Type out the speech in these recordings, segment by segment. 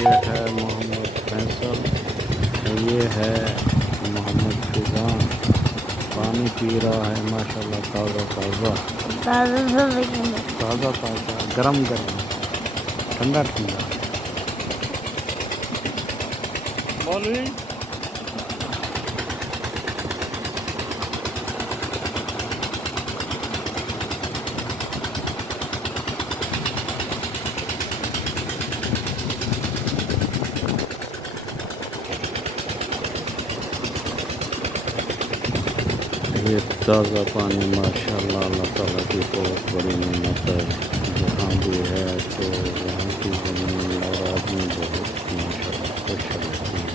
ये है मोहम्मद फैसल, ये है मोहम्मद फिजान। पानी पी रहा है माशाल्लाह, ताज़ा ताज़ा ताज़ा ताज़ा, गरम गरम, ठंडा ठंडा। मौलवी ये ताज़ा पानी माशाल्लाह अल्लाह ताला की बहुत बड़ी नेमत है। जहाँ भी है तो वहाँ की ज़मीन और आदमी बहुत माशाल्लाह खुश रहते हैं।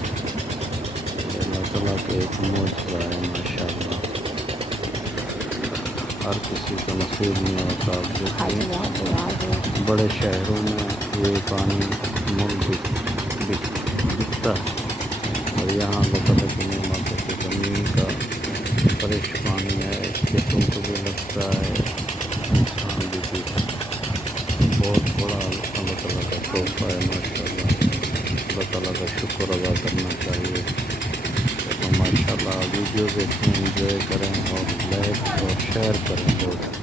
ये अल्लाह ताला के एक मौजज़ा है माशाल्लाह। हर किसी का नसीब नहीं होता। देखिए बड़े शहरों में ये पानी मुल बिकता है और यहाँ अल्लाह ताला की नेमत है कि ज़मीन का फ्रेश पानी है, खेतों को भी लगता है, इंसान भी पीता है। बहुत बड़ा अल्लाह ताला का तोहफा है माशाल्लाह। अल्लाह ताला का शुक्र अदा करना चाहिए। तो माशाल्लाह वीडियो देखें, एंजॉय करें और लाइक और शेयर करें दोस्तों।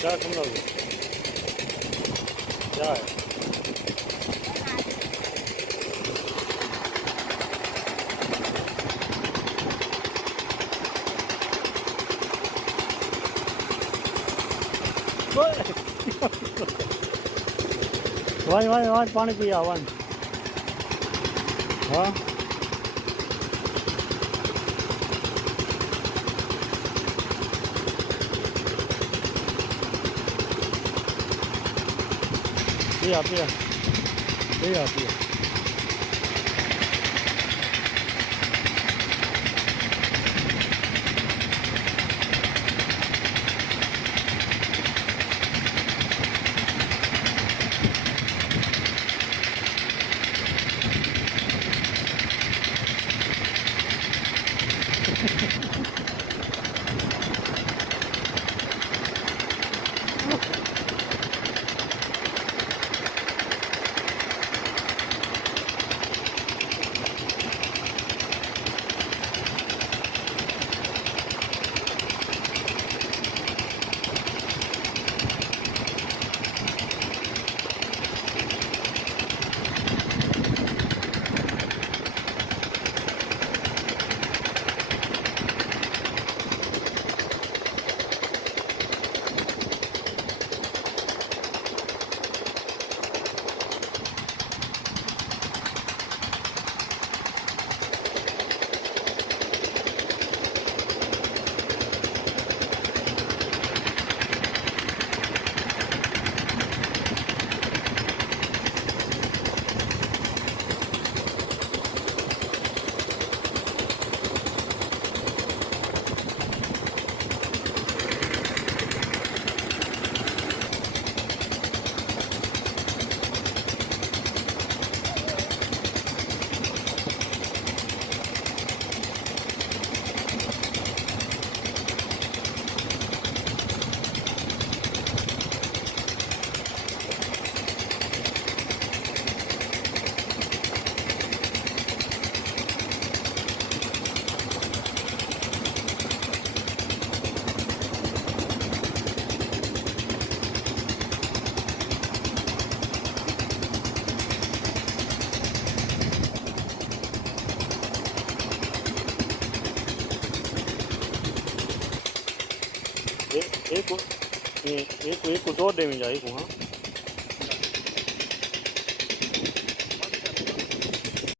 क्या सुन रहे हो? क्या है? वन पानी पिया वन। हाँ पिया पिया पिया पिया। एक को दो दे में जाए को। हाँ